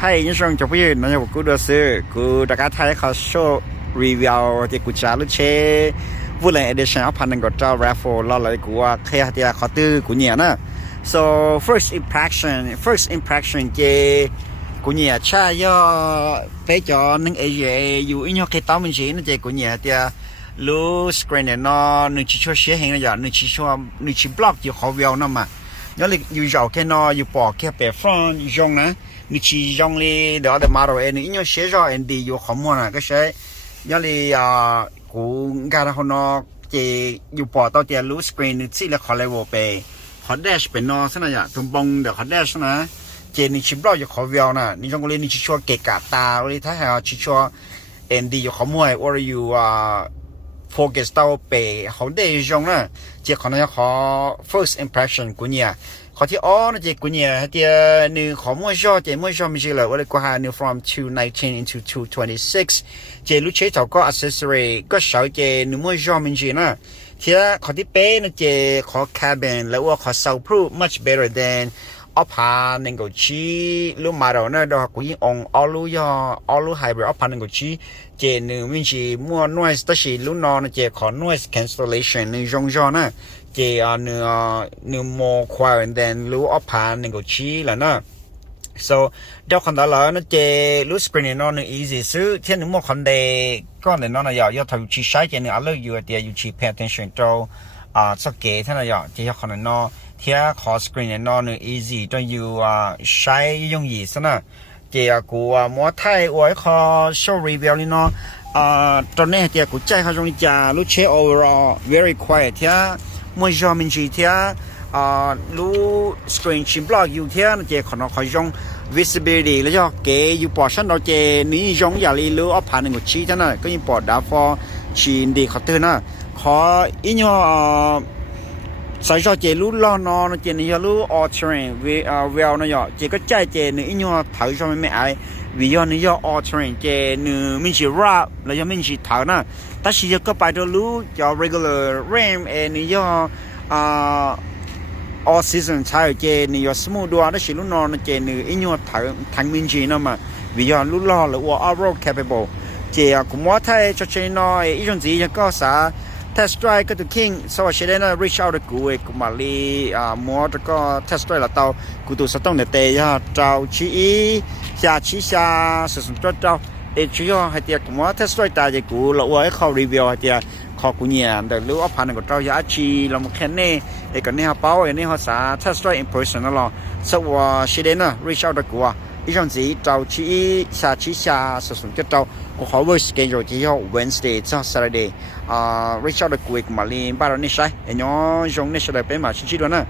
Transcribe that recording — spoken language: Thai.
Hai, những song chụp phim nó cú đưa sư, cú đã cả thấyเขา show review thì cú trả lúc chế vui lên edition ở phần của trao raffle lo lại cú khi thì họ tư cú nhẹ nữa. So first impression cái cú nhẹ cha do phải cho những ấy dù ít nhau cái tao mình chỉ nó chơi cú nhẹ thì lu screen này nóนึกชิโชเห็นนะอย่านึกชิบล็อกอยู่เขาเวลนั่นมาแล้วอยู่ยาวแค่นออยู่ปอกแค่เปฟรอนยงนะนึกชิยงเลยเดี๋ยวแต่มาเราเองนึกอีกเสียจอเอ็นดีอยู่ข้อมูลน่ะก็ใช้ยันเลยกูการเขานอเจอยู่ปอตัวเดียรู้สกรีนนึกสิแล้วเขาเลยโวไปเขาแดชเป็นนอซะนะอย่าตุ่มบงเดี๋ยวเขาแดชนะเจนึกชิบล็อกอยู่เขาเวลน่ะนี่จงก็เลยนึกชิชัวเกะกะตาเลยถ้าหาชิชัวเอ็นดีอยู่ข้อมูลว่าอยู่focus 到ไป好的用呢这可能要好 first impression กูเนี่ยขอที่อ๋อนะเจกูเนี่ยเดียนึงขอมั่วชอเจมั่วชอไม่ใช่เลยว่าเลยกว่า new from 219 into 226เจรู้ใช้เจ้าก็ accessory ก็เสาเจนึงมั่วชอไม่ใช่นะเทียขอที่เป้นะเจขอ cabin แล้วว่าขอ soundproof much better than อพาหนึ่งก็ชี้รู้มาเราเนี่ยดอกกูยิ่งองอรู้ยอรู้ไฮบริดอพาหนึ่งก็ชี้เจนึงวิ่งชี้มั่ว noise แต่ชี้รู้นอนเจขอ noise cancellation นึงยงยอนะเจนึง more quiet than รู้อพาหนึ่งก็ชี้แล้วนะ so เดี๋ยวคนตลอดนะเจรู้ screen นอนนึง easy ซื้อเที่ยนึงมั่วคนเดก็เลยนอนอย่าทำชี้ใช้เจนึงalert you เดียอยู่ชี้ pay attention ตัวสักเกตท่านเจคนนอนเที่ยขอ screen นอนนึง easy ต้องอยู่ใช้用意ซะนะเจียกูมัวไทยไว้ขอ show review นี่เนาะตอนนี้เจียกูใจเขาตรงนี้จะรู้เช overall very quiet เที่ยมัวจอมันจีเที่ยรู้ screen ชิมบล็อกอยู่เที่ยเจียขอขอยง visibility แล้วก็เกยอยู่ปอชั้นเราเจนี้ยงอย่าลีรู้ผ่านหนึ่งกูชี้ท่านน่ะก็ยังปอดดาวฟอชีนดีเขาเตือนน่ะขออีเนาะใส่ชอเจรู้ล้อนอนเจนี่รู้ altering well นะย่อเจก็ใจเจนึอีเนาะถอยชอไม่ไอ้วิยอนี่ย่อ altering เจนึไม่ใช่ rap แล้วยังไม่ใช่ถอยนะแต่สิก็ไปดูรู้จะ regular RAM นี่ย่อall season ใช่เจนี่ย่อ smooth ด้วยแต่สิรู้นอนเจนึอีเนาะถอยทางมินจีนะมาวิยอรู้ล้อหรือว่า overall capable เจกูมัวไทยชอเจน้อยอีจงจีก็สาtest drive ก็ตัว king สวัสดีนะ reach out กูมาลีมัวก็ test drive ละเตากูตัวสต้องเตะยาเจ้าชี้ชาสุดเจ้าชี้ยอให้เตียกูมัว test drive ตาเจกูเราไว้เขา review ให้เตียขอกูเนี่ยแต่รู้ว่าผ่านกับเจ้ายาชีเรามาแค่นี้เก็เนี่ยเป้าเนี่ยเขาสา test drive in person นั่นหรอสวัสดีนะ reach out กู一种子就下สุดเจ้า我好 work schedule ที่要 Wednesday 到 Saturday reach out 的กูมาลีบ้านเรานี่ใช่เนาะยงนี่ใช่เลยเป็นมาชิดๆด้วยนะ